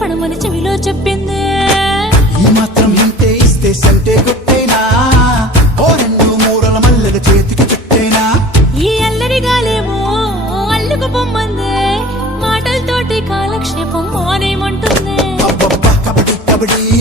పడమని చెవిలో చెప్పింది. ఈ మాత్రం ఇంతే ఇస్తే సంటే కొట్టేనా, ఓ రెండు మూరల మల్లెల చేతికి చుట్టేనా. ఈ అల్లరి గాలేమో అల్లుకు పొమ్మంది, మాటలతోటి కాలక్షేపం మానేమంటుంది. అబ్బబ్బా కబడ్డీ కబడ్డీ